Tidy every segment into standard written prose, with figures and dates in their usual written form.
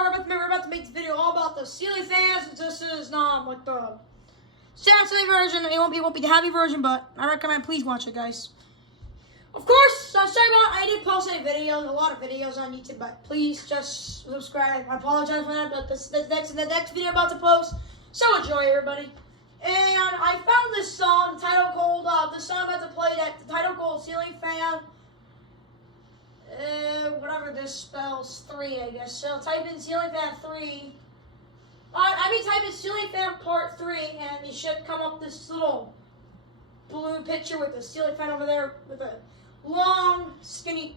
we're about to make this video all about the ceiling fans. This is not like the Samsung version. It won't be the heavy version, but I recommend please watch it, guys. Of course, sorry about I didn't post any videos, a lot of videos on YouTube, but please just subscribe. I apologize for that, but the next video I'm about to post. So enjoy, everybody. And I found this song, the title called the song I'm about to play. That the title called "Ceiling Fan." Whatever this spells, 3, I guess. So type in "Ceiling Fan 3." Type in "Ceiling Fan Part 3," and you should come up this little blue picture with the ceiling fan over there with a long, skinny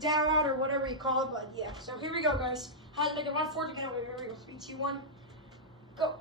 down or whatever you call it. But yeah, so here we go, guys. How to make a run for it to get over here. Here we go. 3, 2, 1, go.